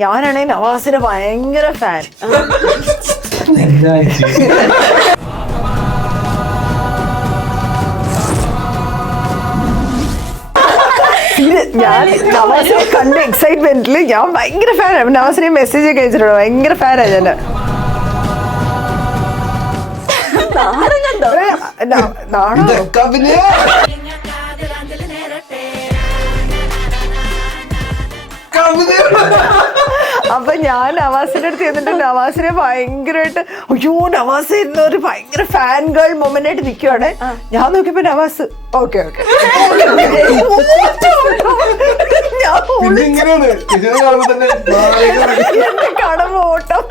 ഞാനാണെങ്കിൽ നവാസിന് ഭയങ്കര ഫാൻ. ഞാൻ നവാസിനെ കണ്ട എക്സൈറ്റ്മെന്റിൽ ഞാൻ ഭയങ്കര ഫാനാണ്. നവാസിനെ മെസ്സേജ് ഒക്കെ അയച്ചിട്ടുണ്ട്. ഭയങ്കര ഫാനാണ് ഞാൻ. അപ്പൊ ഞാൻ നവാസിന്റെ അടുത്ത് ചെന്നിട്ട് നവാസിനെ ഭയങ്കരമായിട്ട് അയ്യോ നവാസ് ഒരു ഭയങ്കര ഫാൻ ഗേൾ മൊമെന്റ് ആയിട്ട് നിൽക്കുവാണ്. ഞാൻ നോക്കിയപ്പോ നവാസ് ഓക്കെ ഓക്കെ കടമ്പ ഓട്ടം.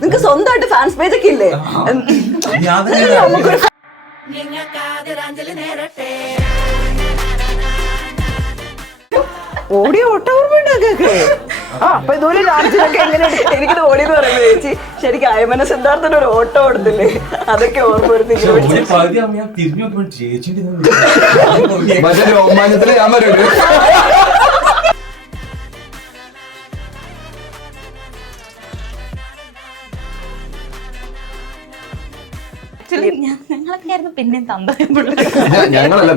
നിങ്ങക്ക് സ്വന്തമായിട്ട് ഫാൻസ് പേജ് ഒക്കെ ഇല്ലേ? ഓടിയ ഓട്ടം ഓർമ്മയുണ്ടൊക്കെ. അപ്പൊ ഇതുപോലെ രാജ്യമൊക്കെ എങ്ങനെ എനിക്കിത് ഓടിയെന്ന് പറയുമ്പോ ചേച്ചി ശരിക്കും അയമന സിദ്ധാർത്ഥന് ഒരു ഓട്ടം ഓടുന്നില്ലേ, അതൊക്കെ ഓർമ്മ വരുന്നില്ല. ഞങ്ങളൊക്കെ ആയിരുന്നു പിന്നെ തന്തയും ഞങ്ങളല്ല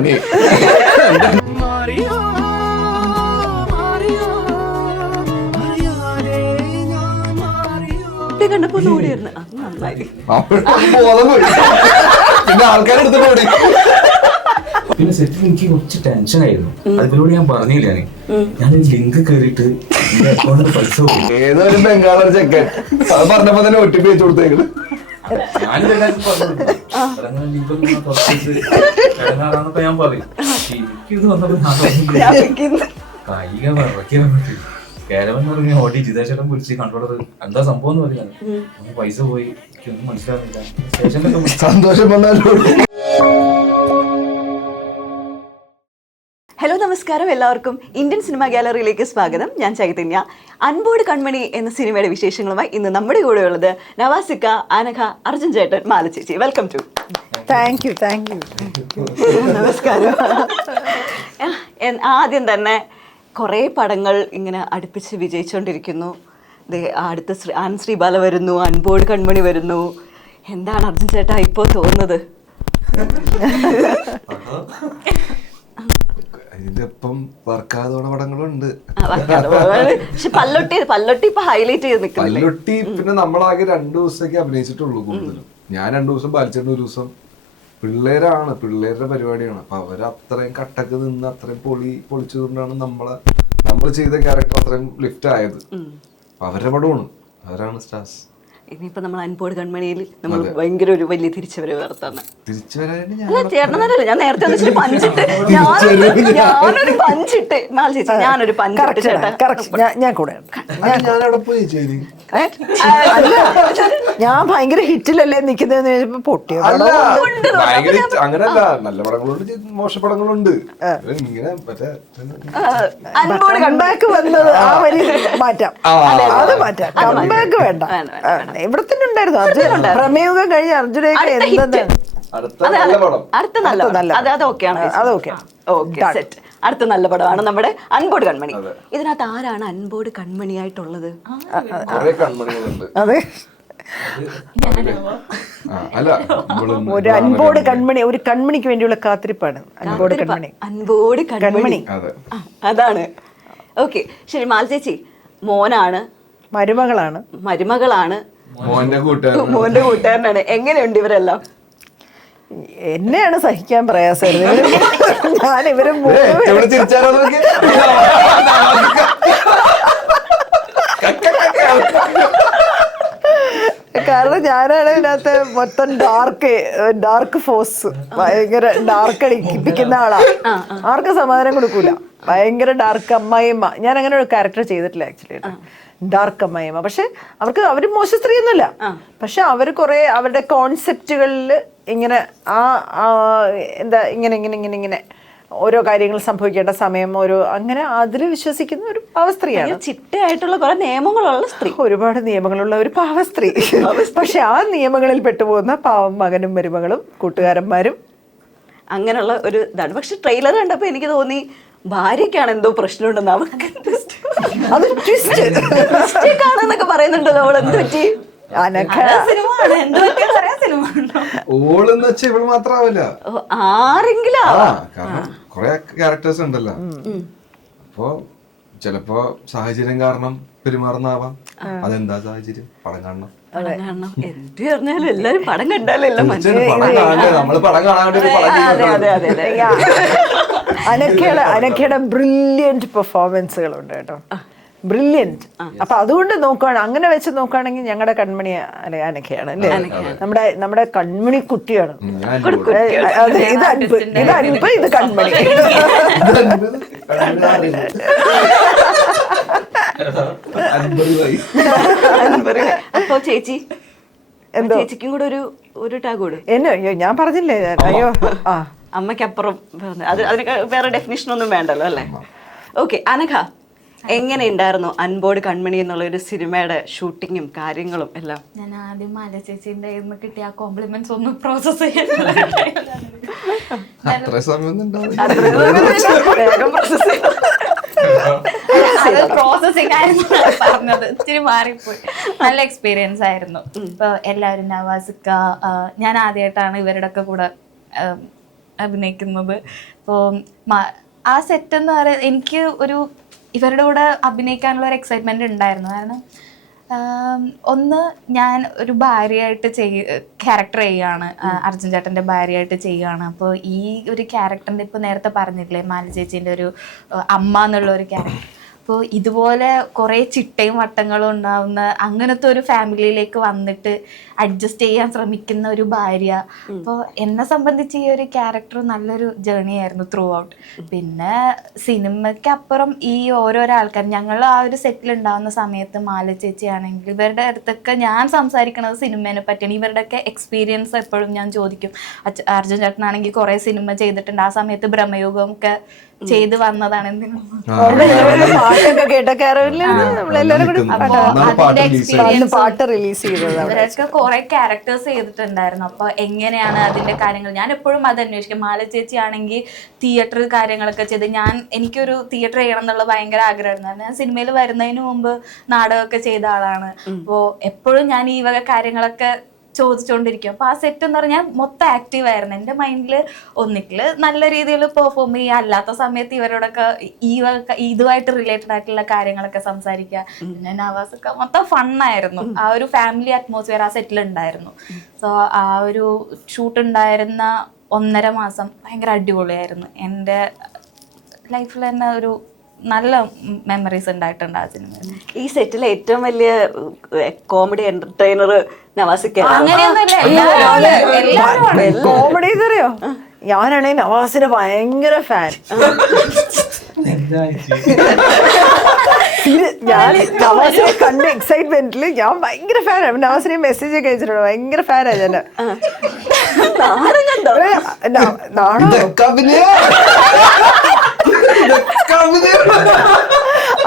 കണ്ടപ്പോ ഓടിയായിരുന്നു. അത് നന്നായി. പിന്നെ ആൾക്കാരെടുത്തിട്ട് ഓടി. പിന്നെ സെറ്റിൽ എനിക്ക് കുറച്ച് ടെൻഷൻ ആയിരുന്നു. അതിലൂടെ ഞാൻ പറഞ്ഞില്ല, ഞാനൊരു ലിങ്ക് കേറിയിട്ട് എന്റെ അക്കൗണ്ടിൽ പൈസ പോകും. ഏതൊരു ബംഗാളർ ചെക്കൻ അത് പറഞ്ഞപ്പോ തന്നെ OTP വെച്ച് കൊടുത്തേക്കുന്നത്. ഞാനിതെല്ലാവർക്കും പറഞ്ഞു ലിങ്കൊക്കെ ഞാൻ പറയും. എനിക്കിത് വന്നപ്പോ കൈക വിറക്കി വന്നിട്ട് കേരളം പറഞ്ഞ ഓടി ജിതേശേട്ടൻ വിളിച്ച് കണ്ടോടത് എന്താ സംഭവം എന്ന് പറയുന്നത്. പൈസ പോയി, എനിക്കൊന്നും മനസ്സിലാവുന്നില്ല. സ്റ്റേഷനിലൊക്കെ സന്തോഷം വന്നാലും. ഹലോ നമസ്കാരം, എല്ലാവർക്കും ഇന്ത്യൻ സിനിമ ഗാലറിയിലേക്ക് സ്വാഗതം. ഞാൻ ചൈതന്യ. അൻപോട് കൺമണി എന്ന സിനിമയുടെ വിശേഷങ്ങളുമായി ഇന്ന് നമ്മുടെ കൂടെ ഉള്ളത് നവാസിക്ക, അനഘ, അർജുൻ ചേട്ടൻ, മാല ചേച്ചി. Welcome to. Thank you. നമസ്കാരം. ആദ്യം തന്നെ കുറേ പടങ്ങൾ ഇങ്ങനെ അടുപ്പിച്ച് വിജയിച്ചുകൊണ്ടിരിക്കുന്നു. അടുത്ത ആനന്ദ് ശ്രീബാല വരുന്നു, അൻപോട് കൺമണി വരുന്നു. എന്താണ് അർജുൻ ചേട്ടാ ഇപ്പോൾ തോന്നുന്നത്? ഇതിപ്പം വർക്കാതോടെ പടങ്ങളുണ്ട്. പക്ഷെ പല്ലൊട്ടി ഇപ്പൊ ഹൈലൈറ്റ് ചെയ്ത് നിൽക്കുന്നു. പല്ലൊട്ടി പിന്നെ നമ്മളാകെ 2 ദിവസത്തേക്ക് അഭിനയിച്ചിട്ടുള്ളൂ കൂടുതലും. ഞാൻ 2 ദിവസം, ബാലിച്ചേട്ടൻ 1 ദിവസം. പിള്ളേരുടെ പരിപാടിയാണ്. അപ്പൊ അവര് അത്രയും കട്ടക്ക് നിന്ന് അത്രയും പൊളിച്ചതുകൊണ്ടാണ് നമ്മൾ ചെയ്ത ക്യാരക്ടർ അത്രയും ലിഫ്റ്റ് ആയത്. അവരുടെ പടമാണ്, അവരാണ് സ്റ്റാർസ്. ഇനിയിപ്പോ നമ്മൾ അൻപോട് കൺമണിയിൽ നമ്മൾ ഭയങ്കര ഒരു വലിയ തിരിച്ചുവരവ് നടത്താണ്. തിരിച്ചുവരാൻ ഞാൻ നേരത്തെ പഞ്ചിട്ട് ഞാനൊരു പഞ്ചിട്ട് ഞാനൊരു പഞ്ചിട്ട് ഞാൻ കൂടെ ഞാനവിടെ പോയി ചേരി. ഞാൻ ഭയങ്കര ഹിറ്റിലല്ലേ നിക്കുന്നതെന്ന് പൊട്ടിയോ? അങ്ങനല്ല, നല്ല പടങ്ങളുണ്ട്, മോശപ്പടങ്ങളുണ്ട്. ഇങ്ങനെ അൻപോട് കംബാക്ക് വന്നത് ആ വലിയ മാറ്റാം, അത് മാറ്റാം. കംബാക്ക് വേണ്ട. ഇവിടെ തന്നെ ഉണ്ടായിരുന്നു അർജുന പ്രമേയം കഴിഞ്ഞ അർജുനൊക്കെ എന്താണ് അടുത്ത നല്ല അടുത്ത നല്ല പടമാണ് നമ്മുടെ അൻപോട് കൺമണി. ഇതിനകത്ത് ആരാണ് അൻപോട് കൺമണിയായിട്ടുള്ളത്? അതെ, ഒരു അൻപോട് കൺമണി, ഒരു കൺമണിക്ക് വേണ്ടിയുള്ള കാത്തിരിപ്പാണ് അൻപോട് കൺമണി. അൻപോട് കൺമണി അതാണ്. ഓക്കെ, ശരി. മാല ചേച്ചി മരുമകളാണ്, മോന്റെ കൂട്ടുകാരനാണ്. എങ്ങനെയുണ്ട് ഇവരെല്ലാം? എന്നെയാണ് സഹിക്കാൻ പ്രയാസമായിരുന്നു. ഞാൻ ഇവരും കാരണം ഞാനാണ് ഇതിനകത്ത് മൊത്തം ഡാർക്ക് ഫോഴ്സ്, ഭയങ്കര ഡാർക്ക് അടിപ്പിക്കുന്ന ആളാ. ആർക്കും സമാധാനം കൊടുക്കൂല. ഭയങ്കര ഡാർക്ക് അമ്മായിയമ്മ. ഞാൻ അങ്ങനെ ഒരു ക്യാരക്ടർ ചെയ്തിട്ടില്ല ആക്ച്വലി. ഡാർക്ക് അമ്മായിയമ്മ. പക്ഷെ അവർ മോശ സ്ത്രീയൊന്നുമല്ല. പക്ഷെ അവർ കുറെ അവരുടെ കോൺസെപ്റ്റുകളിൽ ഇങ്ങനെ എന്താ ഇങ്ങനെ ഓരോ കാര്യങ്ങൾ സംഭവിക്കേണ്ട സമയം അങ്ങനെ അതിൽ വിശ്വസിക്കുന്ന ഒരു പാവസ്ത്രീയാണ്. ചിട്ടയായിട്ടുള്ള കുറെ നിയമങ്ങളുള്ള സ്ത്രീ, ഒരുപാട് നിയമങ്ങളുള്ള ഒരു പാവസ്ത്രീ. പക്ഷെ ആ നിയമങ്ങളിൽ പെട്ടുപോകുന്ന പാവം മകനും മരുമകളും കൂട്ടുകാരന്മാരും അങ്ങനെയുള്ള ഒരു ഇതാണ്. പക്ഷെ ട്രെയിലർ കണ്ടപ്പോൾ എനിക്ക് തോന്നി ഭാര്യയ്ക്കാണ് എന്തോ പ്രശ്നമുണ്ടെന്ന്. അവർക്ക് അത് ട്വിസ്റ്റ്. കാണാന്നൊക്കെ പറയുന്നുണ്ടല്ലോ, അവൾ എന്ത് പറ്റി? അനഘ സിനിമ ആണ്, എന്ത് പറ്റിയ പറയാ സിനിമ ഉണ്ടോ? ഓളെന്ന് വെച്ചാൽ ഇവള് മാത്രാവില്ല, ആരെങ്കിലും കാരണം കൊറേ ക്യാരക്ടേഴ്സ് ഉണ്ടല്ലോ. അപ്പൊ ചിലപ്പോ സാഹചര്യം കാരണം പെരുമാറുന്നാവാം. അതെന്താ സാഹചര്യം? പടം കാണണം. എന്ത് പറഞ്ഞാലും എല്ലാരും പടം കണ്ടാലല്ലോ തീർച്ചയായും പടം കാണണ്ടേ, നമ്മള് പടം കാണാൻ വേണ്ടി ഒരു പടം ചെയ്യുന്നുണ്ടല്ലോ. അനഘയുടെ ബ്രില്യന്റ് പെർഫോമൻസുകളുണ്ട് കേട്ടോ, ബ്രില്യന്റ്. അപ്പൊ അതുകൊണ്ട് നോക്കുവാണ്, അങ്ങനെ വെച്ച് നോക്കുകയാണെങ്കിൽ ഞങ്ങളുടെ കൺമണി അനഘയാണ് അല്ലേ, നമ്മുടെ കൺമണി കുട്ടിയാണ്. അതെ, ഇത് അൻപ്, ഇത് അൻപ്, ഇത് കൺമണി. അപ്പൊ ചേച്ചി എന്തോ ചേച്ചിക്കും കൂടെ ഒരു ടാഗ് കൂടെ എന്നോ? അയ്യോ ഞാൻ പറഞ്ഞില്ലേ, അയ്യോ ആ അമ്മയ്ക്കപ്പുറം അതിന് വേറെ ഡെഫിനിഷൻ ഒന്നും വേണ്ടല്ലോ അല്ലേ? ഓക്കെ, അനഘ എങ്ങനെ ഉണ്ടായിരുന്നു അൻപോട് കൺമണി എന്നുള്ള ഒരു സിനിമയുടെ ഷൂട്ടിങ്ങും കാര്യങ്ങളും എല്ലാം? ഞാൻ ആദ്യം മാല ചേച്ചിന്റെ കയ്യിന്ന് കിട്ടിയ ആ കോംപ്ലിമെന്റ്സ് ഒന്ന് പ്രോസസ് ചെയ്യാൻ അത്ര സമയം പ്രോസസിങ് ആയിരുന്നു പറഞ്ഞത്, ഇച്ചിരി മാറിപ്പോയി. നല്ല എക്സ്പീരിയൻസ് ആയിരുന്നു. ഇപ്പൊ എല്ലാവരും നവാസിക്ക, ഞാൻ ആദ്യമായിട്ടാണ് ഇവരുടെ ഒക്കെ കൂടെ അഭിനയിക്കുന്നത്. ഇപ്പോൾ ആ സെറ്റ് എന്ന് പറയുന്നത് എനിക്ക് ഇവരുടെ കൂടെ അഭിനയിക്കാനുള്ള ഒരു എക്സൈറ്റ്മെന്റ് ഉണ്ടായിരുന്നു. കാരണം ഒന്ന്, ഞാൻ ഒരു ഭാര്യയായിട്ട് ക്യാരക്ടർ ചെയ്യുകയാണ്, അർജുൻ ചേട്ടൻ്റെ ഭാര്യയായിട്ട് ചെയ്യുകയാണ്. അപ്പോൾ ഈ ഒരു ക്യാരക്ടറിൻ്റെ ഇപ്പോൾ നേരത്തെ പറഞ്ഞില്ലേ മാല ചേച്ചീൻ്റെ ഒരു അമ്മ എന്നുള്ള ഒരു ക്യാരക്ടർ, അപ്പോൾ ഇതുപോലെ കുറേ ചിട്ടയും വട്ടങ്ങളും ഉണ്ടാവുന്ന അങ്ങനത്തെ ഒരു ഫാമിലിയിലേക്ക് വന്നിട്ട് അഡ്ജസ്റ്റ് ചെയ്യാൻ ശ്രമിക്കുന്ന ഒരു ഭാര്യ. അപ്പോൾ എന്നെ സംബന്ധിച്ച് ഈ ഒരു ക്യാരക്ടർ നല്ലൊരു ജേർണി ആയിരുന്നു ത്രൂ ഔട്ട്. പിന്നെ സിനിമയ്ക്ക് അപ്പുറം ഈ ഓരോരോ ആൾക്കാർ, ഞങ്ങൾ ആ ഒരു സെറ്റിൽ ഉണ്ടാകുന്ന സമയത്ത് മാല ചേച്ചി ആണെങ്കിൽ ഇവരുടെ അടുത്തൊക്കെ ഞാൻ സംസാരിക്കുന്നത് സിനിമേനെ പറ്റിയാണ്. ഇവരുടെയൊക്കെ എക്സ്പീരിയൻസ് എപ്പോഴും ഞാൻ ചോദിക്കും. അർജുൻ ചേട്ടനാണെങ്കിൽ കുറേ സിനിമ ചെയ്തിട്ടുണ്ട്, ആ സമയത്ത് ബ്രഹ്മയുഗം ഒക്കെ ചെയ്ത് വന്നതാണ്. പാട്ടൊക്കെ കേട്ട കാരവനില് നമ്മളെല്ലാരും കൂടി പാട്ട് റിലീസ് ചെയ്തത്. ഇവരൊക്കെ കുറെ ക്യാരക്ടേഴ്സ് ചെയ്തിട്ടുണ്ടായിരുന്നു. അപ്പൊ എങ്ങനെയാണ് അതിന്റെ കാര്യങ്ങൾ ഞാൻ എപ്പോഴും അത് അന്വേഷിക്കും. മാല ചേച്ചി ആണെങ്കിൽ തിയേറ്റർ കാര്യങ്ങളൊക്കെ ചെയ്ത്, എനിക്കൊരു തിയേറ്റർ ചെയ്യണം എന്നുള്ള ഭയങ്കര ആഗ്രഹമായിരുന്നു. ഞാൻ സിനിമയിൽ വരുന്നതിന് മുമ്പ് നാടകമൊക്കെ ചെയ്ത ആളാണ്. അപ്പോൾ എപ്പോഴും ഞാൻ ഈ വക കാര്യങ്ങളൊക്കെ ചോദിച്ചുകൊണ്ടിരിക്കും. അപ്പോൾ ആ സെറ്റ് എന്ന് പറഞ്ഞാൽ മൊത്തം ആക്റ്റീവ് ആയിരുന്നു. എൻ്റെ മൈൻഡിൽ ഒന്നിക്കിൽ നല്ല രീതിയിൽ പെർഫോം ചെയ്യുക, അല്ലാത്ത സമയത്ത് ഇവരോടൊക്കെ ഇതുമായിട്ട് റിലേറ്റഡ് ആയിട്ടുള്ള കാര്യങ്ങളൊക്കെ സംസാരിക്കുക. പിന്നെ നവാസൊക്കെ മൊത്തം ഫണ്ണായിരുന്നു. ആ ഒരു ഫാമിലി അറ്റ്മോസ്ഫിയർ ആ സെറ്റിൽ ഉണ്ടായിരുന്നു. സോ ആ ഒരു ഷൂട്ട് ഉണ്ടായിരുന്ന 1.5 മാസം ഭയങ്കര അടിപൊളിയായിരുന്നു. എൻ്റെ ലൈഫിൽ തന്നെ ഒരു നല്ല മെമ്മറീസ് ഉണ്ടായിട്ടുണ്ട് ആ സിനിമയിൽ. ഈ സെറ്റിലെ ഏറ്റവും വലിയ കോമഡി എന്റർടൈനർ നവാസിക്ക. കോമഡി അറിയോ? ഞാനാണെങ്കിൽ നവാസിന്റെ ഭയങ്കര ഫാൻ. ഞാൻ നവാസിനെ കണ്ട എക്സൈറ്റ്മെന്റില് ഞാൻ ഭയങ്കര ഫാനാണ്. നവാസിനെ മെസ്സേജ് ഒക്കെ അയച്ചിട്ടുണ്ട്, ഭയങ്കര ഫാനാ ഞാൻ.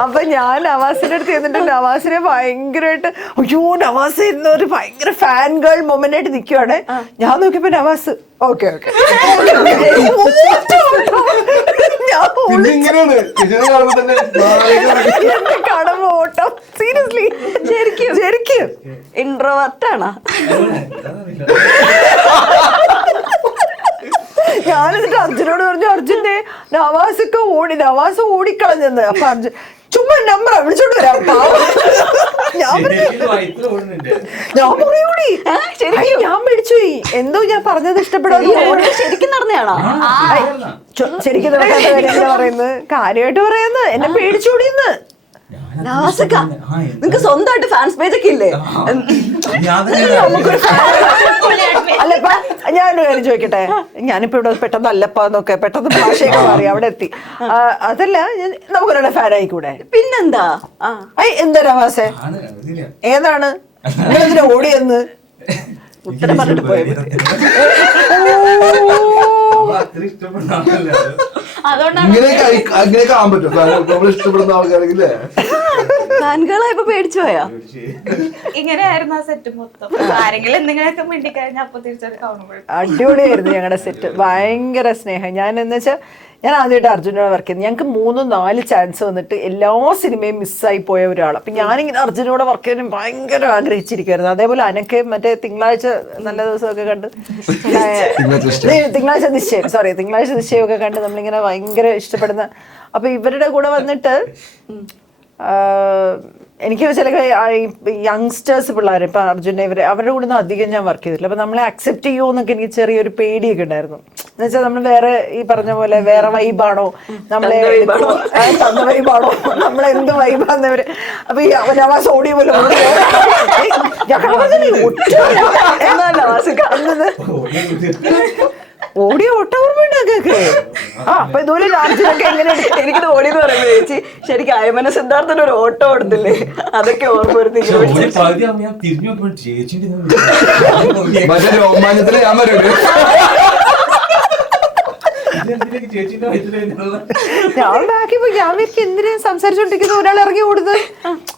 അപ്പൊ ഞാൻ നവാസിന്റെ അടുത്ത് ചെന്നിട്ട് നവാസിനെ ഭയങ്കരമായിട്ട്, അയ്യോ നവാസ് എന്നൊരു ഭയങ്കര ഫാൻ ഗേൾ മൊമെന്റ് ആയിട്ട് നിൽക്കുവാണ്. ഞാൻ നോക്കിയപ്പോ നവാസ് ഓക്കെ ഓക്കെ കാണുമ്പോ ഓട്ടം. സീരിയസ്ലി ശരിക്കും ഇൻട്രോവേർട്ടാണോ? ഞാനെന്നിട്ട് അർജുനോട് പറഞ്ഞു, അർജുന്റെ നവാസ് ഓടിക്കളഞ്ഞെന്ന്. അപ്പൊ അർജുൻ ചുമ്മാ നമ്പറാ വിളിച്ചോണ്ട് വരാം. ഞാൻ പറയൂടി, ഞാൻ മേടിച്ചുപോയി. എന്തോ ഞാൻ പറഞ്ഞത് ഇഷ്ടപ്പെടാതെ. ശരിക്കും നടന്നയാണോ? ശരിക്കും നടക്കാത്ത കാര്യം പറയുന്നത്, കാര്യമായിട്ട് പറയുന്നത്. എന്നെ പേടിച്ചോടിയെന്ന്. നിങ്ങക്ക് സ്വന്തമായിട്ട് ഫാൻസ് പേജ് ഒക്കെ ഇല്ലേ? അല്ലപ്പ ഞാനൊരു കാര്യം ചോദിക്കട്ടെ, ഞാനിപ്പോ ഇവിടെ പെട്ടെന്ന് അല്ലപ്പാന്നൊക്കെ പെട്ടെന്ന് ഭാഷയൊക്കെ മാറി അവിടെ എത്തി. അതല്ല, നമുക്കൊരാളെ ഫാൻ ആയിക്കൂടെ? പിന്നെന്താ? എന്താ നവാസേ, ഏതാണ് നിങ്ങളെന്തിനാ ഓടിയെന്ന് ഉത്തരം പറഞ്ഞിട്ട് പോയത്? അങ്ങനെയൊക്കെ ആകാൻ പറ്റും. നമ്മൾ ഇഷ്ടപ്പെടുന്ന ആൾക്കാരെങ്കിലേ ഫാൻകളായപ്പോ പേടിച്ചു പോയാ? ഇങ്ങനെയായിരുന്നു ആ സെറ്റ് മൊത്തം. ആരെങ്കിലും എന്തെങ്കിലുമൊക്കെ മിണ്ടിക്കഴിഞ്ഞാൽ അപ്പൊ തിരിച്ചൊരു കാണുമ്പോൾ അടിപൊളിയായിരുന്നു ഞങ്ങളുടെ സെറ്റ്. ഭയങ്കര സ്നേഹം. ഞാൻ എന്ന് വെച്ചാൽ ഞാൻ ആദ്യമായിട്ട് അർജുനോട് വർക്ക് ചെയ്തു. ഞങ്ങൾക്ക് 3-4 ചാൻസ് വന്നിട്ട് എല്ലാ സിനിമയും മിസ്സായി പോയ ഒരാൾ. അപ്പം ഞാനിങ്ങനെ അർജുനോട് വർക്ക് ചെയ്യാനും ഭയങ്കര ആഗ്രഹിച്ചിരിക്കുമായിരുന്നു. അതേപോലെ അനക്ക് മറ്റേ തിങ്കളാഴ്ച നല്ല ദിവസമൊക്കെ കണ്ട് തിങ്കളാഴ്ച നിശ്ചയമൊക്കെ കണ്ട് നമ്മളിങ്ങനെ ഭയങ്കര ഇഷ്ടപ്പെടുന്ന. അപ്പൊ ഇവരുടെ കൂടെ വന്നിട്ട് എനിക്ക് ചില യങ്സ്റ്റേഴ്സ് പിള്ളേർ ഇപ്പൊ അർജുനെ അവരുടെ കൂടെ ഒന്നും അധികം ഞാൻ വർക്ക് ചെയ്തിട്ടില്ല. അപ്പൊ നമ്മളെ അക്സെപ്റ്റ് ചെയ്യുമോ എന്നൊക്കെ എനിക്ക് ചെറിയൊരു പേടിയൊക്കെ ഉണ്ടായിരുന്നു. എന്ന് വെച്ചാൽ നമ്മൾ വേറെ ഈ പറഞ്ഞ പോലെ വേറെ വൈബാണോ, നമ്മളെ തന്ന വൈബാണോ, നമ്മളെന്ത് വൈബാന്നവര്. അപ്പൊ ഈ നവാസ് ഓടിയ പോലെ ഓടിയ ഓട്ടോർമ്മയുണ്ടൊക്കെ. അപ്പൊ ഇതുപോലെ അർജുനൊക്കെ എങ്ങനെ എനിക്കിത് ഓടിയെന്ന് പറയുമ്പോ ചേച്ചി ശരിക്കും അയമന സിദ്ധാർത്ഥന് ഒരു ഓട്ടോ കൊടുത്തില്ലേ, അതൊക്കെ ഓർമ്മ വരുത്തി. രോമാഞ്ചത്തില് ഞാൻ വരും. ഞാൻ ബാക്കി പോയി. ഞാൻ വിചാരിക്കും എന്തിനാ സംസാരിച്ചോണ്ടിരിക്കുന്ന ഒരാൾ ഇറങ്ങി ഓടുന്നത്.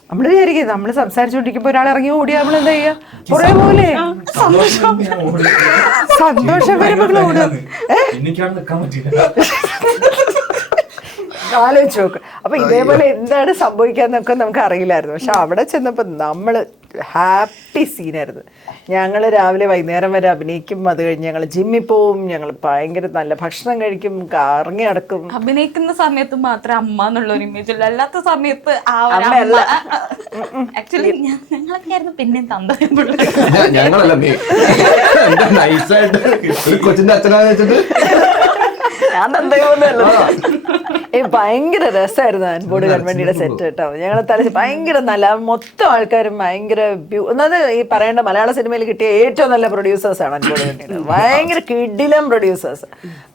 നമ്മള് വിചാരിക്കും നമ്മള് സംസാരിച്ചോണ്ടിരിക്കുമ്പോ ഒരാൾ ഇറങ്ങി ഓടിയാ നമ്മൾ എന്താ ചെയ്യാ, കുറെ പോലെ സന്തോഷം വരുമ്പോൾ ഓടുക. ആലോചിച്ച് നോക്ക്. അപ്പൊ ഇതേപോലെ എന്താണ് സംഭവിക്കാന്നൊക്കെ നമുക്ക് അറിയില്ലായിരുന്നു. പക്ഷെ അവിടെ ചെന്നപ്പോ നമ്മള് ഹാപ്പി സീനായിരുന്നു. ഞങ്ങൾ രാവിലെ വൈകുന്നേരം വരെ അഭിനയിക്കും, അത് കഴിഞ്ഞ് ഞങ്ങൾ ജിമ്മിൽ പോവും, ഞങ്ങൾ ഭയങ്കര നല്ല ഭക്ഷണം കഴിക്കും, കറങ്ങി നടക്കും. അഭിനയിക്കുന്ന സമയത്ത് മാത്രമേ അമ്മ എന്നുള്ള ഒരു ഇമേജ് ഉള്ളൂ, അല്ലാത്ത സമയത്ത് ആക്ച്വലി ഞങ്ങളൊക്കെ ആയിരുന്നു പിന്നെ ഞങ്ങളല്ല നൈസായിട്ട് ഒരു കൊച്ചിന്റെ അച്ഛനാന്ന് വെച്ചിട്ട് ഭയങ്കര രസമായിരുന്നു അൻപോട് കൺവണ്ടിയുടെ സെറ്റ് കേട്ടോ. ഞങ്ങളെ തലച്ച് ഭയങ്കര നല്ല, മൊത്തം ആൾക്കാരും ഭയങ്കര ഒന്നത് ഈ പറയേണ്ട മലയാള സിനിമയിൽ കിട്ടിയ ഏറ്റവും നല്ല പ്രൊഡ്യൂസേഴ്സ് ആണ് അൻപോട് കൺവണ്ടിയുടെ. ഭയങ്കര കിടിലം പ്രൊഡ്യൂസേഴ്സ്,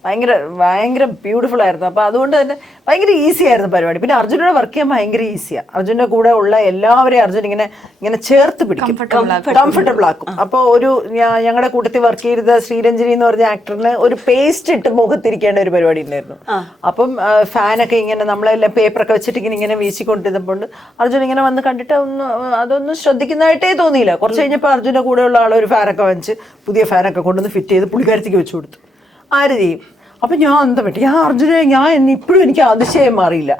ഭയങ്കര ബ്യൂട്ടിഫുൾ ആയിരുന്നു. അപ്പൊ അതുകൊണ്ട് തന്നെ ഭയങ്കര ഈസി ആയിരുന്നു പരിപാടി. പിന്നെ അർജുനോട് വർക്ക് ചെയ്യാൻ ഭയങ്കര ഈസിയാണ്. അർജുൻ്റെ കൂടെ ഉള്ള എല്ലാവരെയും അർജുൻ ഇങ്ങനെ ചേർത്ത് പിടിക്കും, കംഫർട്ടബിൾ ആക്കും. അപ്പൊ ഒരു ഞങ്ങളുടെ കൂട്ടത്തിൽ വർക്ക് ചെയ്ത ശ്രീരഞ്ജനി എന്ന് പറഞ്ഞ ആക്ടറിന് ഒരു പേസ്റ്റ് ഇട്ട് മുഖത്തിരിക്കേണ്ട ഒരു പരിപാടി ഉണ്ടായിരുന്നു. അപ്പം ഫാനൊക്കെ ഇങ്ങനെ നമ്മളെല്ലാം പേപ്പറൊക്കെ വെച്ചിട്ട് ഇങ്ങനെ വീശിക്കൊണ്ടിരുന്നപ്പോൾ അർജുൻ ഇങ്ങനെ വന്ന് കണ്ടിട്ട് അതൊന്നും ശ്രദ്ധിക്കുന്നതായിട്ടേ തോന്നിയില്ല. കുറച്ച് കഴിഞ്ഞപ്പോൾ അർജുൻ്റെ കൂടെയുള്ള ആൾ ഒരു ഫാനൊക്കെ വാങ്ങിച്ച് പുതിയ ഫാനൊക്കെ കൊണ്ടുവന്ന് ഫിറ്റ് ചെയ്ത് പുള്ളിക്കാരത്തേക്ക് വെച്ച് കൊടുത്തു. ആര് ചെയ്യും? അപ്പൊ ഞാൻ എന്താ പറ്റി, ഞാൻ അർജുനെ ഇപ്പോഴും എനിക്ക് അതിശയം മാറിയില്ല.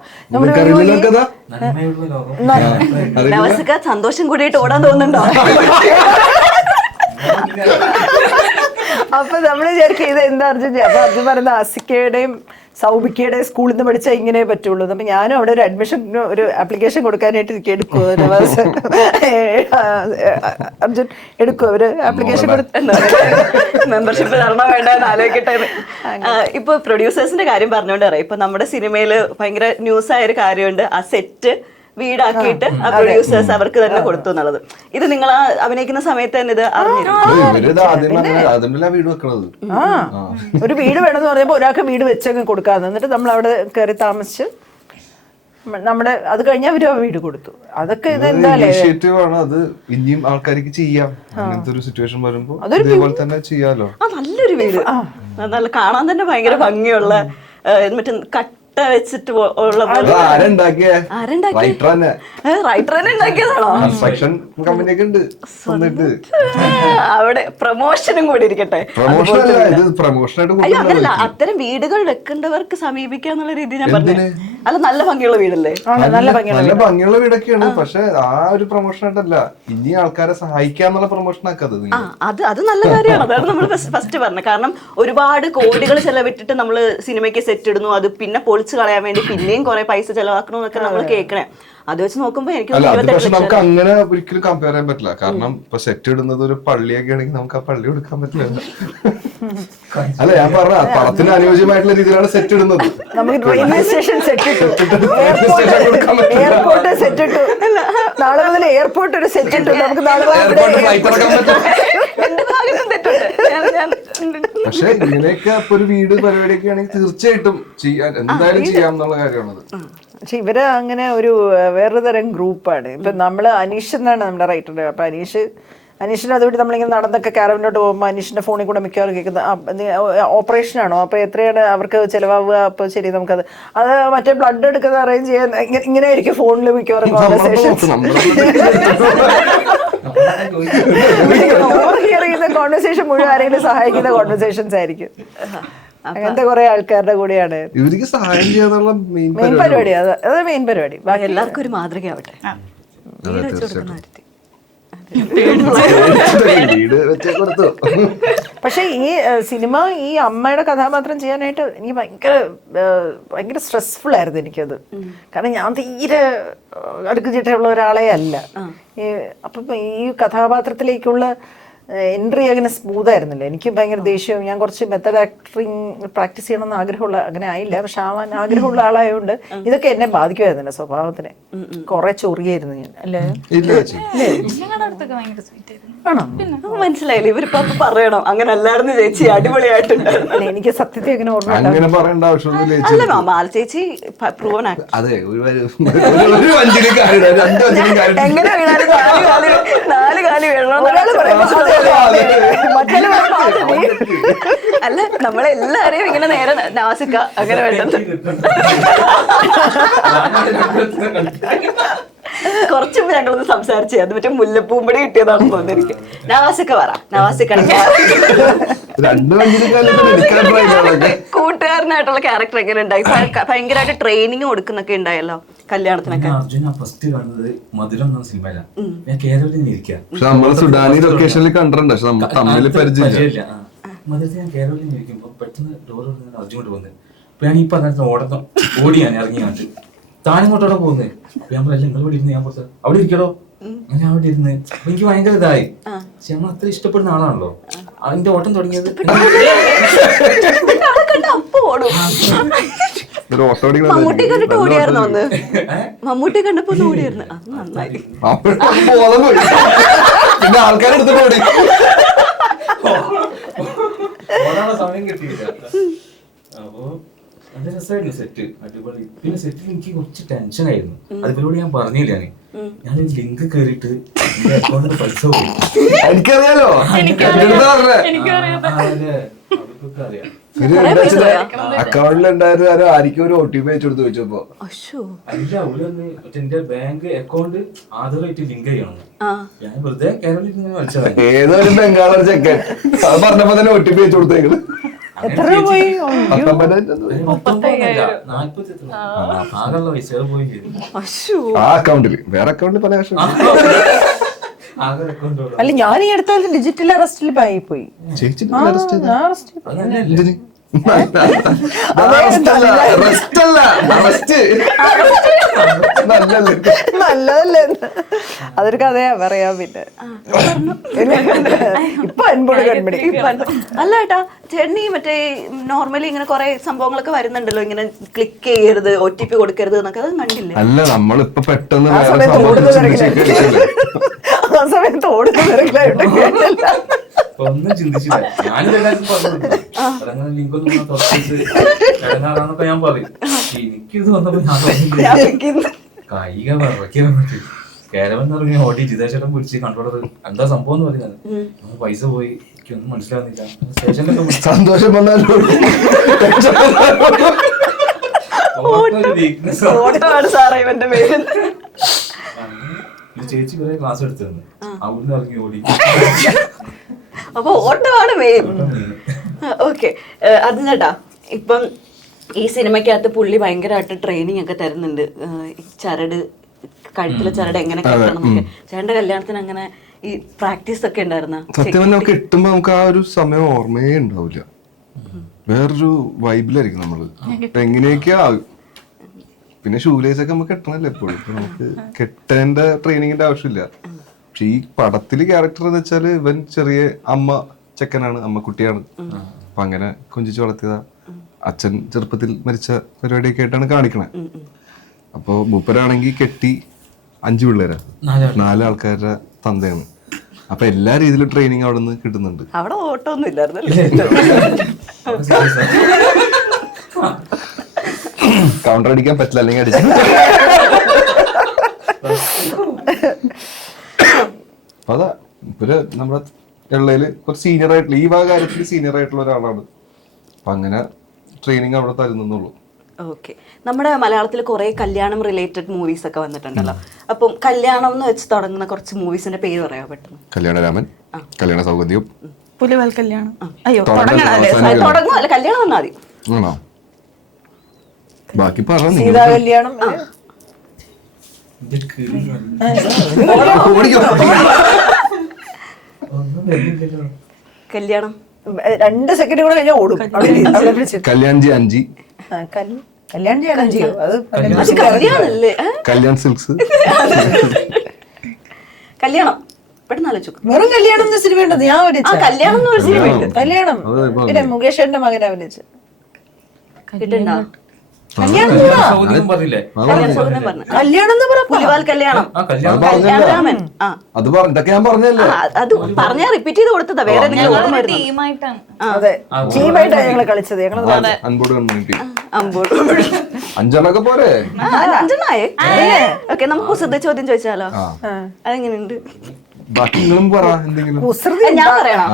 സന്തോഷം കൂടിയിട്ട് ഓടാൻ തോന്നുന്നുണ്ടോ? അപ്പൊ നമ്മൾ വിചാരിക്കും ഇത് എന്താ അർജുൻ. അപ്പൊ അർജുൻ പറയുന്ന ആസിക്കയുടെയും സൗബിക്കയുടെയും സ്കൂളിൽ നിന്ന് പഠിച്ചാൽ ഇങ്ങനെ പറ്റുള്ളൂ. അപ്പൊ ഞാനും അവിടെ ഒരു ആപ്ലിക്കേഷൻ കൊടുക്കാനായിട്ട് എടുക്കുമോ അർജുൻ, എടുക്കുമോ ഒരു ആപ്ലിക്കേഷൻ മെമ്പർഷിപ്പ് തരണോ വേണ്ട എന്ന് ആലോചിക്കട്ടെ. ഇപ്പൊ പ്രൊഡ്യൂസേഴ്സിന്റെ കാര്യം പറഞ്ഞോണ്ട് പറയാം. ഇപ്പൊ നമ്മുടെ സിനിമയിൽ ഭയങ്കര ന്യൂസ് ആയ ഒരു കാര്യമുണ്ട്, ആ സെറ്റ് വീടാക്കിയിട്ട് ആ പ്രൊഡ്യൂസേഴ്സ് അവർക്ക് തന്നെ കൊടുത്തു എന്നുള്ളത്. ഇത് നിങ്ങൾ അഭിനയിക്കുന്ന സമയത്ത് തന്നെ ഇത് ഒരു വീട് വേണമെന്ന് പറയുമ്പോൾ ഒരാൾക്ക് വീട് വെച്ചങ്ങ് കൊടുക്കാന്ന്, എന്നിട്ട് നമ്മൾ അവിടെ കയറി താമസിച്ച് നമ്മുടെ അത് കഴിഞ്ഞ അവര് ആ വീട് കൊടുത്തു. അതൊക്കെ ഇത് എന്തായാലും അത് ഇനിയും ആൾക്കാർക്ക് ചെയ്യാം. അങ്ങനത്തെ ഒരു സിറ്റുവേഷൻ വരുമ്പോ അതേപോലെ തന്നെ ചെയ്യാലോ. നല്ലൊരു വീട്, നല്ല കാണാൻ തന്നെ ഭയങ്കര ഭംഗിയുള്ള മറ്റേ വെച്ചിട്ട് ഉള്ള അവിടെ പ്രൊമോഷനും കൂടി ഇരിക്കട്ടെ. അതല്ല, അത്തരം വീടുകൾ വെക്കേണ്ടവർക്ക് സമീപിക്കാന്നുള്ള രീതി ഞാൻ പറഞ്ഞു. അല്ല, നല്ല ഭംഗിയുള്ള വീടല്ലേ? നല്ല ഭംഗിയുള്ള വീടൊക്കെയാണ്. പക്ഷെ ആ ഒരു പ്രൊമോഷൻ ആയിട്ടല്ല, ഇനി ആൾക്കാരെ സഹായിക്കാന്നുള്ള പ്രൊമോഷൻ ആക്കത്. അത് നല്ല കാര്യമാണ്. അതാണ് നമ്മൾ ഫസ്റ്റ് പറഞ്ഞത്. കാരണം ഒരുപാട് കോടികൾ ചെലവിട്ടിട്ട് നമ്മള് സിനിമയ്ക്ക് സെറ്റ് ഇടുന്നു, അത് പിന്നെ പൊളിച്ചു കളയാൻ വേണ്ടി പിന്നെയും കുറെ പൈസ ചെലവാക്കണമെന്നൊക്കെ നമ്മൾ കേൾക്കണേ. അത് വെച്ച് നോക്കുമ്പോ എനിക്ക് നമുക്ക് അങ്ങനെ ഒരിക്കലും കമ്പയർ ചെയ്യാൻ പറ്റില്ല. കാരണം ഇപ്പൊ സെറ്റ് ഇടുന്നത് ഒരു പള്ളിയൊക്കെ ആണെങ്കിൽ നമുക്ക് ആ പള്ളി കൊടുക്കാൻ പറ്റില്ല. അല്ല, ഞാൻ പറഞ്ഞ പടത്തിന് അനുയോജ്യമായിട്ടുള്ള രീതിയിലാണ് സെറ്റ് ഇടുന്നത്. നമുക്ക് റെയിൽവേ സ്റ്റേഷൻ സെറ്റ് ഇട്ടു, എയർപോർട്ട് സെറ്റ് ഇട്ടു, നാളെ മുതൽ എയർപോർട്ട് ഒരു സെറ്റ് ഇട്ടു. നമുക്ക് നാളെ പക്ഷെ ഇങ്ങനെയൊക്കെ ഒരു വീട് പരിപാടിയൊക്കെ ആണെങ്കിൽ തീർച്ചയായിട്ടും എന്തായാലും ചെയ്യാം എന്നുള്ള കാര്യമാണത്. പക്ഷെ ഇവര് അങ്ങനെ ഒരു വേറൊരു തരം ഗ്രൂപ്പാണ്. ഇപ്പൊ നമ്മള് അനീഷ് എന്നാണ് നമ്മുടെ റൈറ്ററുടെ. അപ്പൊ അനീഷിന് അതുകൊണ്ട് നമ്മളിങ്ങനെ നടന്നൊക്കെ കാരവനിലോട്ട് പോകുമ്പോൾ അനീഷിന്റെ ഫോണിൽ കൂടെ മിക്കവാറും കേൾക്കുന്നത് ഓപ്പറേഷൻ ആണോ, അപ്പൊ എത്രയാണ് അവർക്ക് ചിലവാവുക, അപ്പൊ ശരി നമുക്കത് മറ്റേ ബ്ലഡ് എടുക്കുന്ന അറേഞ്ച് ചെയ്യാൻ ഇങ്ങനെ ആയിരിക്കും ഫോണിൽ മിക്കവാറും കോൺവെർസേഷൻസ്. കോൺവെർസേഷൻ മുഴുവൻ ആരെങ്കിലും സഹായിക്കുന്ന കോൺവെർസേഷൻസ് ആയിരിക്കും. അങ്ങനത്തെ കുറെ ആൾക്കാരുടെ കൂടെയാണ് ഇവർക്ക് സഹായം ചെയ്യാന്നുള്ള മെയിൻ മെയിൻ പരിപാടി. അത് മെയിൻ പരിപാടി. ബാക്കി എല്ലാവർക്കും ഒരു മാതൃകയാവട്ടെ. വീട് വെച്ച് കൊടുക്കുന്ന കാര്യത്തിൽ. വീട് വെച്ചേ കൊടുത്തു. പക്ഷെ ഈ സിനിമ ഈ അമ്മയുടെ കഥാപാത്രം ചെയ്യാനായിട്ട് എനിക്ക് ഭയങ്കര സ്ട്രെസ്ഫുൾ ആയിരുന്നു എനിക്കത്. കാരണം ഞാൻ തീരെ അടുക്ക് ചിട്ടയുള്ള ഒരാളെ അല്ല. അപ്പം ഈ കഥാപാത്രത്തിലേക്കുള്ള എൻട്രി അങ്ങനെ സ്മൂത്ത് ആയിരുന്നില്ല. എനിക്ക് ഭയങ്കര ദേഷ്യവും, ഞാൻ കുറച്ച് മെത്തഡ് ആക്ടറിങ് പ്രാക്ടീസ് ചെയ്യണമെന്ന് ആഗ്രഹമുള്ള, അങ്ങനെ ആയില്ല, പക്ഷെ ആവാൻ ആഗ്രഹമുള്ള ആളായതുകൊണ്ട് ഇതൊക്കെ എന്നെ ബാധിക്കുമായിരുന്നില്ല സ്വഭാവത്തിനെ. കുറെ ചൊറിയായിരുന്നു ഞാൻ. അല്ലേ? ഞങ്ങളുടെ അടുത്തൊക്കെ ഭയങ്കര സ്വീറ്റ് ആയിരുന്നു. ആണോ? മനസ്സിലായില്ലേ? ഇവരിപ്പോ പറയണം അങ്ങനെ അല്ലായിരുന്നു ചേച്ചി, അടിപൊളിയായിട്ടുണ്ടായിരുന്നു. അല്ല, എനിക്ക് സത്യത്തിൽ അങ്ങനെ ഓർമ്മ അങ്ങനെ പറയേണ്ട ആവശ്യമൊന്നുമില്ല. അല്ല മാല ചേച്ചി പ്രൂവൻ ആക്ടർ. അതെ, ഒരു വഞ്ചിനും കാര്യമില്ല, 2 വഞ്ചിനും കാര്യമില്ല. എങ്ങനെ വീണാലും 4 കാലി വീഴണം. അല്ല നമ്മളെല്ലാരെയും ഇങ്ങനെ നേരെ നാസിക്ക അങ്ങനെ വേണ്ടത്. കുറച്ച് ഞങ്ങളൊന്ന് സംസാരിച്ചു, അത് മറ്റേ മുല്ലപ്പൂമ്പടി കിട്ടിയതാണെന്ന് തോന്നിയിരിക്കും. നവാസിക്ക പറ, കൂട്ടുകാരനായിട്ടുള്ള ക്യാരക്ടർ എങ്ങനെ ഉണ്ടായി? ഭയങ്കരമായിട്ട് ട്രെയിനിങ് കൊടുക്കുന്നൊക്കെ ഉണ്ടായല്ലോ കല്യാണത്തിനൊക്കെ. അർജുന ഫസ്റ്റ് കാണുന്നത് മധുരം എന്ന സിനിമയിലാണ്. ഞാൻ കേരളത്തിൽ ഇരിക്കുക, പക്ഷെ നമ്മള് സുഡാനി ലൊക്കേഷനിൽ കണ്ടിട്ടുണ്ട്, പക്ഷെ നമ്മൾ തമ്മിൽ പരിചയമില്ല. മധുരത്തിൽ ഞാൻ കേരളത്തിൽ ഇരിക്കുമ്പോ പെട്ടെന്ന് ഡോർ അർജുനോട്ട് പോകുന്നത്. അപ്പൊ ഞാൻ ഈ പറഞ്ഞ ഓടിയാണ് ഇറങ്ങി കാണിച്ചു, താനിങ്ങോട്ടോടെ പോകുന്നത്. അപ്പൊ ഞാൻ പറയല്ല, നിങ്ങൾ ഇവിടെ ഇരുന്ന്, ഞാൻ പുറത്ത് അവിടെ ഇരിക്കടോ, ഞാൻ അവിടെ ഇരുന്ന്. അപ്പൊ എനിക്ക് ഭയങ്കര ഇതായി. പക്ഷെ നമ്മൾ അത്ര ഇഷ്ടപ്പെടുന്ന ആളാണല്ലോ. അതിന്റെ ഓട്ടം തുടങ്ങിയത് മമ്മൂട്ടി കണ്ടിട്ട് ഓടിയായിരുന്നു അന്ന്. മമ്മൂട്ടി കണ്ടപ്പോ ഓടിയായിരുന്നു. അത് നന്നായി. പിന്നെ ആൾക്കാരെടുത്തിട്ട് ഓടി. സമയം കിട്ടിയില്ല. അപ്പോ നല്ല രസമായിരുന്നു സെറ്റ്, അടിപൊളി. പിന്നെ സെറ്റിൽ എനിക്ക് കുറച്ച് ടെൻഷൻ ആയിരുന്നു. അതിലൂടെ ഞാൻ പറഞ്ഞില്ല, ഞാനൊരു ലിങ്ക് കേറിയിട്ട് എന്റെ അക്കൗണ്ടിൽ പൈസ പോയി. എനിക്കറിയാലോ, അക്കൗണ്ടിലുണ്ടായിരുന്നു. ആർക്കും ഒരു OTP അയച്ചു കൊടുത്ത് ചോദിച്ചപ്പോ അല്ല, ഒരു എന്റെ ബാങ്ക് അക്കൗണ്ട് ആധാറായിട്ട് ലിങ്ക് ചെയ്യണം. ഞാൻ വെറുതെ കേരളത്തിൽ ഇങ്ങനെ കളിച്ചതാണ്. ഏതോ ഒരു ബംഗാളർ ചെക്കൻ അത് പറഞ്ഞപ്പോ തന്നെ OTP അയച്ചു കൊടുത്തേക്കണ്. എത്ര പോയി? 39 ആകെയുള്ള പൈസ പോയി ചെയ്തു ആ അക്കൗണ്ടില്. വേറെ അക്കൗണ്ടിൽ പല വർഷം. ആകെ അക്കൗണ്ട്. അല്ല, ഞാൻ ഈ അടുത്ത ഡിജിറ്റൽ അറസ്റ്റിൽ പോയി. ചേച്ചി നല്ലതല്ലേ? അതൊരു കഥയാ പറയാ. പിന്നെ ഇപ്പൊ അല്ല ഏട്ടാ, ചേട്ടനി മറ്റേ നോർമലി ഇങ്ങനെ കുറെ സംഭവങ്ങളൊക്കെ വരുന്നുണ്ടല്ലോ, ഇങ്ങനെ ക്ലിക്ക് ചെയ്യരുത്, OTP കൊടുക്കരുത് എന്നൊക്കെ, അത് കണ്ടില്ലേ? അല്ല, നമ്മളിപ്പോ പെട്ടെന്ന് ആ സമയത്ത് ഓടുന്ന തിരക്കിലായിട്ട് ഒന്നും ചിന്തിച്ചില്ല. ഞാനിതെല്ലാവർക്കും പറഞ്ഞു, ലിങ്ക് ഒന്നും കിടന്നാറാന്നൊക്കെ ഞാൻ പറയും. എനിക്കിത് വന്നപ്പോ ഞാൻ കൈക വിറക്കാൻ പറ്റി. കേരളം എന്ന് പറഞ്ഞ ഓടി ജിതേശേട്ടൻ പിടിച്ച് കൺട്രോളർ എന്താ സംഭവം എന്ന് പറയുന്നത്. പൈസ പോയി, എനിക്കൊന്നും മനസ്സിലാവുന്നില്ല. സ്റ്റേഷനിലൊക്കെ സന്തോഷം വന്നാലും ചേച്ചി കുറെ ക്ലാസ് എടുത്തിരുന്നു, അവിടുന്ന് ഇറങ്ങി ഓടി. അപ്പൊ ഓട്ടമാണ് മെയിൻ. ഓക്കെ, അത് ചേട്ടാ, ഇപ്പം ഈ സിനിമയ്ക്കകത്ത് പുള്ളി ഭയങ്കരമായിട്ട് ട്രെയിനിങ് ഒക്കെ തരുന്നുണ്ട്. ചരട്, കഴുത്തിലെ ചരട് എങ്ങനെ കെട്ടണം എന്നൊക്കെ. ചേട്ടന്റെ കല്യാണത്തിന് അങ്ങനെ ഈ പ്രാക്ടീസ് ഒക്കെ ഉണ്ടായിരുന്ന? സത്യം നമുക്ക് കിട്ടുമ്പോ നമുക്ക് ആ ഒരു സമയം ഓർമ്മയേ ഉണ്ടാവില്ല. വേറൊരു വൈബിലായിരിക്കും നമ്മള്. എങ്ങനെയൊക്കെയാ. പിന്നെ ഷൂലേസ് ഒക്കെ നമുക്ക് കെട്ടണല്ലോ എപ്പോഴും. നമുക്ക് കെട്ടേണ്ട ട്രെയിനിങ്ങിന്റെ ആവശ്യമില്ല. പക്ഷെ ഈ പടത്തില് ക്യാരക്ടർ എന്ന് വെച്ചാല് ഇവൻ ചെറിയ അമ്മ ചെക്കനാണ്, അമ്മ കുട്ടിയാണ്. അപ്പൊ അങ്ങനെ കൊഞ്ചിച്ച് വളർത്തിയതാ. അച്ഛൻ ചെറുപ്പത്തിൽ മരിച്ച പരിപാടിയൊക്കെ ആയിട്ടാണ് കാണിക്കണേ. അപ്പൊ മൂപ്പരാണെങ്കിൽ കെട്ടി 5 പിള്ളേരാ, 4 ആൾക്കാരുടെ തന്തയാണ്. അപ്പൊ എല്ലാ രീതിയിലും ട്രെയിനിങ് അവിടെ നിന്ന് കിട്ടുന്നുണ്ട്. അവിടെ ഓട്ടമൊന്നും ഇല്ലായിരുന്നല്ലേ? കൗണ്ടർ അടിക്കാൻ പറ്റില്ല, അല്ലെങ്കിൽ അടിച്ചു. അതാ ഇവര് നമ്മുടെ ഉള്ളതില് കുറച്ച് സീനിയർ ആയിട്ടുള്ള, ഈ കാര്യത്തിൽ സീനിയർ ആയിട്ടുള്ള ഒരാളാണ്. അപ്പൊ അങ്ങനെ ട്രെയിനിങ് അവിടെ തരുന്നുള്ളൂ. ഓക്കെ, നമ്മുടെ മലയാളത്തിൽ കുറെ കല്യാണം റിലേറ്റഡ് മൂവീസ് ഒക്കെ വന്നിട്ടുണ്ടല്ലോ. അപ്പം കല്യാണം എന്ന് വെച്ച് തുടങ്ങുന്ന കുറച്ച് മൂവീസിന്റെ പേര് പറയാൻ പെട്ടെന്ന്? കല്യാണരാമൻ, കല്യാണ സൗഗന്ധ്യം, പുലിവാൽ കല്യാണം. അയ്യോ തുടങ്ങണം. തുടങ്ങും അല്ല കല്യാണം വന്നാൽ മതി. ആണോ? ബാക്കി പറ. സീതാ കല്യാണം ഇത് കിളി ഒന്നും വരുന്നില്ലല്ലോ. കല്യാണം 2 സെക്കൻഡ് കൂടെ കഴിഞ്ഞാൽ ഓടും. അവിടെ വിളിച്ചിട്ട് കല്യാൺജി അഞ്ചി, കല്യാണം ചെയ്യാൻ ചെയ്യോ അത് അത് കല്യാണല്ലേ? കല്യാൺ സിൽക്സ്. കല്യാണം പെട്ടെന്ന് ആലോചിച്ചു. വെറും കല്യാണം എന്ന സിനിമ ഉണ്ടോ? ഞാൻ ആ കല്യാണം എന്ന് ഒരു സിനിമയുണ്ട്. കല്യാണം പിന്നെ മുകേഷ് ഏട്ടന്റെ മകനെ അഭിനയിച്ച് കിട്ടുന്നുണ്ടോ? സൗദിയും പറഞ്ഞില്ലേ? കല്യാണം എന്ന് പറ പുലിവാൽ കല്യാണം. ആ കല്യാണം കല്യാണരാമൻ. ആ അത് ഇതൊക്കെ ഞാൻ പറഞ്ഞല്ലേ. അത് പറഞ്ഞാ റിപ്പീറ്റ് ചെയ്ത് കൊടുത്തതാ. വേറെ എന്തെങ്കിലും ഓർമ്മ വരുന്നോ? ടീമായിട്ടാണ്. അതെ ടീമായിട്ടാണ് ഞങ്ങള് കളിച്ചത്. ഞങ്ങള് അൻപോട് കമ്മ്യൂണിറ്റി അമ്പോട് 5 പോരെ. 5 ഓക്കെ, നമുക്ക് ശ്രദ്ധ ചോദ്യം ചോദിച്ചാലോ? അതെങ്ങനെയുണ്ട്? ബാക്കി നിങ്ങളും പറ എന്തെങ്കിലും. ഞാൻ പറയണം.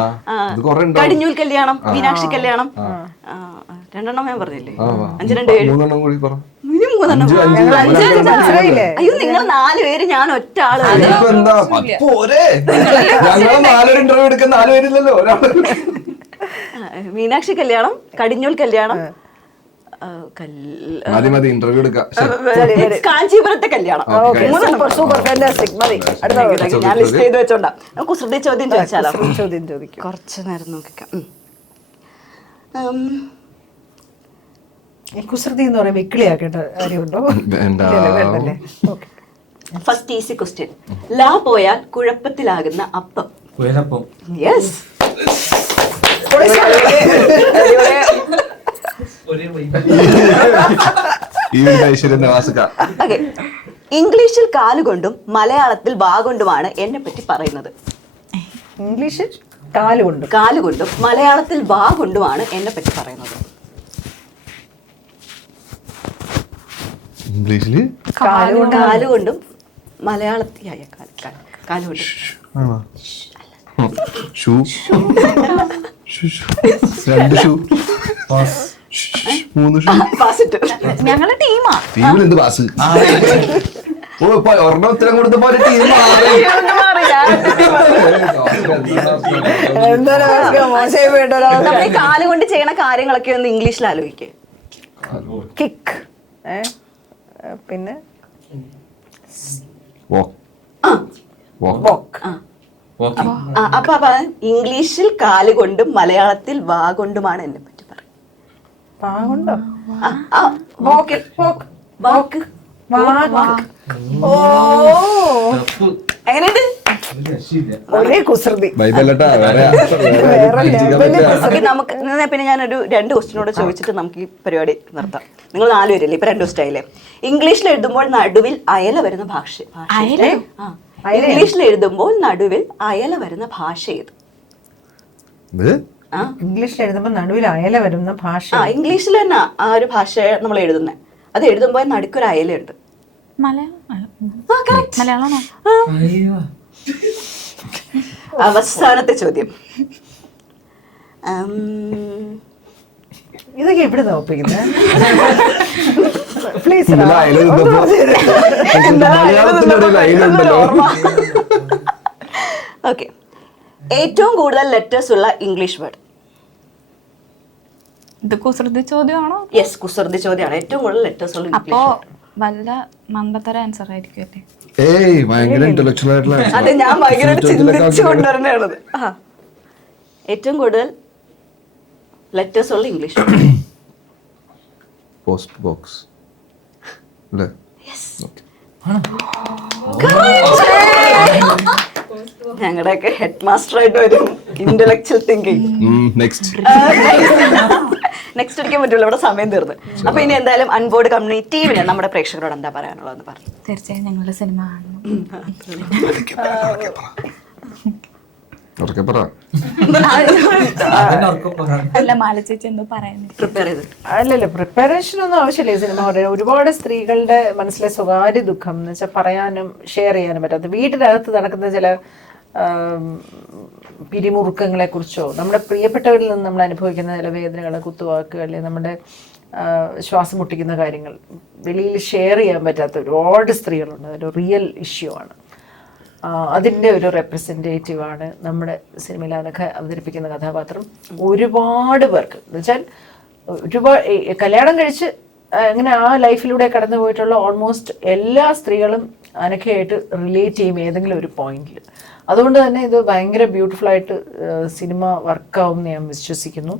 ഇത് കുറെ ഉണ്ടോ? കടിഞ്ഞൂൽ കല്യാണം, മീനാക്ഷി കല്യാണം. 2 ഞാൻ പറഞ്ഞില്ലേ? 5, 2, 7. 3 കൂടി പറ. ഇനി 3 മനസ്സിലായില്ലേ? അയ്യോ, നിങ്ങൾ 4 പേര്, ഞാൻ ഒറ്റ ആള്. അതിപ്പോ എന്താ പോരെ? ഞങ്ങള് 4 ഇന്റർവ്യൂ എടുക്കുന്ന 4 പേരില്ലല്ലോ, ഒരാള്. മീനാക്ഷി കല്യാണം, കടിഞ്ഞൂൽ കല്യാണം, മതി ഇന്റർവ്യൂ എടുക്കാം. കാഞ്ചീപുരത്തെ കല്യാണം. Super fantastic. മതി. അടുത്ത ഞാൻ ലിസ്റ്റ് ചെയ്ത് വെച്ചോണ്ടാ. നമുക്ക് കുസൃതി ചോദ്യം ചോദിച്ചാലോ? ചോദ്യം ചോദിക്കും. കുറച്ച് നേരം നോക്കിക്കാം. കുസൃതി എന്ന് പറയുമ്പോ ഇക്കിളിയാക്കേണ്ട കാര്യമുണ്ടോ? വേണ്ടല്ലേ? ഓക്കെ. First easy question. ലാ പോയാൽ കുഴപ്പത്തിലാകുന്ന അപ്പം. കുഴപ്പം. യെസ്. ഇംഗ്ലീഷിൽ കാലുകൊണ്ടും മലയാളത്തിൽ വാ കൊണ്ടുമാണ് എന്നെ പറ്റി പറയുന്നത്. ഇംഗ്ലീഷിൽ കാലുകൊണ്ടും കാലുകൊണ്ടും മലയാളത്തിൽ വാ കൊണ്ടുമാണ് എന്നെ പറ്റി പറയുന്നത്. ഇംഗ്ലീഷില് കാലുകൊണ്ടും മലയാളത്തിൽ കാലുകൊണ്ടും ഷൂ, 2 ഷൂ, 3 ഷൂ. ഞങ്ങള് ടീമാ. ടീമിലെന്ത് പാസ്? ഓ ഇപ്പൊ ഒരെണ്ണം ഉത്തരം കൊടുത്തപ്പോ ടീം നമ്മൾ ഈ കാലുകൊണ്ട് ചെയ്യണ കാര്യങ്ങളൊക്കെ ഒന്ന് ഇംഗ്ലീഷിൽ ആലോചിക്കേ. കിക്ക്, പിന്നെ അപ്പൊ ഇംഗ്ലീഷിൽ കാലുകൊണ്ടും മലയാളത്തിൽ വാ കൊണ്ടുമാണ് എന്നെ പറ്റി പാകൊണ്ടോ? എങ്ങനെയുണ്ട്? ഒരേ കുസൃതി. നമുക്ക് പിന്നെ ഞാനൊരു 2 ക്വസ്റ്റ്യനോട് ചോദിച്ചിട്ട് നമുക്ക് ഈ പരിപാടി നിർത്താം. നിങ്ങൾ 4 പേരല്ലേ, ഇപ്പൊ 2 ക്വസ്റ്റ്യൻ. ഇംഗ്ലീഷിൽ എഴുതുമ്പോൾ നടുവിൽ അയല വരുന്ന ഭാഷ. ഇംഗ്ലീഷിൽ എഴുതുമ്പോൾ നടുവിൽ അയല വരുന്ന ഭാഷ ഏത്? ഇംഗ്ലീഷിൽ എഴുതുമ്പോൾ നടുവിൽ അയല വരുന്ന ഭാഷ. ഇംഗ്ലീഷിൽ തന്നെ ആ ഒരു ഭാഷ നമ്മൾ എഴുതുന്നത്. അത് എഴുതുമ്പോൾ നടുക്കൊരു അയലുണ്ട്. അവസാനത്തെ ചോദ്യം. ഇതൊക്കെ എവിടെ നോപ്പിക്കുന്നത്? പ്ലീസ്. ഓക്കെ, ഏറ്റവും കൂടുതൽ ലെറ്റേഴ്സ് ഉള്ള ഇംഗ്ലീഷ് വേർഡ്. ഇത് കുസൃതി ചോദ്യമാണോ? യെസ്, കുസൃതി ചോദ്യമാണ്. ഏറ്റവും കൂടുതൽ ലെറ്റേഴ്സ് ഉള്ള അപ്പോ വല്ല മണ്ടത്തര ആൻസർ ആയിരിക്കും അല്ലേ? അതെ, ഞാൻ ഭയങ്കര ചിന്തിച്ചു കൊണ്ടുവരുന്നതാണത്. ഏറ്റവും കൂടുതൽ ലെറ്റേഴ്സ് ഉള്ള ഇംഗ്ലീഷ് പോസ്റ്റ് ബോക്സ് അല്ലേ? ഞങ്ങളുടെയൊക്കെ ഹെഡ് മാസ്റ്റർ ആയിട്ട് വരും. Intellectual thinking. നെക്സ്റ്റ് അടിക്കാൻ പറ്റുള്ളൂ, ഇവിടെ സമയം തീർന്നു. അപ്പൊ ഇനി എന്തായാലും അൺബോർഡ് കമ്മ്യൂണിറ്റി ടീമിന് നമ്മുടെ പ്രേക്ഷകരോട് എന്താ പറയാനുള്ളതെന്ന് പറഞ്ഞു. തീർച്ചയായും ഞങ്ങളുടെ സിനിമ കാണണം. അല്ല, മാല ചേച്ചി എന്തോ പറയുന്നത് പ്രിപ്പയർ ചെയ്ത്. അല്ലല്ലോ, പ്രിപ്പറേഷൻ ഒന്നും ആവശ്യമില്ല. ഈ സിനിമ ഒരുപാട് സ്ത്രീകളുടെ മനസ്സിലെ സ്വകാര്യ ദുഃഖം എന്ന് വെച്ചാൽ പറയാനും ഷെയർ ചെയ്യാനും പറ്റാത്ത, വീട്ടിനകത്ത് നടക്കുന്ന ചില പിരിമുറുക്കങ്ങളെ കുറിച്ചോ, നമ്മുടെ പ്രിയപ്പെട്ടവരിൽ നിന്ന് നമ്മൾ അനുഭവിക്കുന്ന ചില വേദനകൾ, കുത്തുവാക്കുകൾ, അല്ലെങ്കിൽ നമ്മുടെ ശ്വാസം മുട്ടിക്കുന്ന കാര്യങ്ങൾ വെളിയിൽ ഷെയർ ചെയ്യാൻ പറ്റാത്ത ഒരുപാട് സ്ത്രീകളുണ്ട്. അതൊരു റിയൽ ഇഷ്യൂ ആണ്. അതിൻ്റെ ഒരു റെപ്രസെൻറ്റേറ്റീവ് ആണ് നമ്മുടെ സിനിമയിൽ അനഘ അവതരിപ്പിക്കുന്ന കഥാപാത്രം. ഒരുപാട് പേർക്ക് എന്ന് വെച്ചാൽ ഒരുപാട് കല്യാണം കഴിച്ച് അങ്ങനെ ആ ലൈഫിലൂടെ കടന്നു പോയിട്ടുള്ള ഓൾമോസ്റ്റ് എല്ലാ സ്ത്രീകളും അനഘയായിട്ട് റിലേറ്റ് ചെയ്യും ഏതെങ്കിലും ഒരു പോയിന്റിൽ. അതുകൊണ്ട് തന്നെ ഇത് ഭയങ്കര ബ്യൂട്ടിഫുൾ ആയിട്ട് സിനിമ വർക്കാവും ഞാൻ വിശ്വസിക്കുന്നു.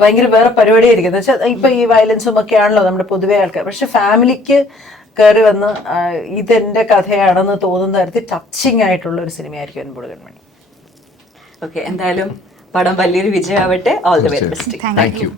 ഭയങ്കര വേറെ പരിപാടിയായിരിക്കും എന്ന് വെച്ചാൽ ഇപ്പൊ ഈ വയലൻസും ഒക്കെ ആണല്ലോ നമ്മുടെ പൊതുവെ ആൾക്കാർ. പക്ഷെ ഫാമിലിക്ക് കയറി വന്ന് ഇതെന്റെ കഥയാണെന്ന് തോന്നുന്ന തരത്തിൽ ടച്ചിങ് ആയിട്ടുള്ള ഒരു സിനിമയായിരിക്കും അൻപുള്ള കൺമണി. ഓക്കെ, എന്തായാലും പടം വലിയൊരു വിജയമാവട്ടെ. All the very best. Thank U.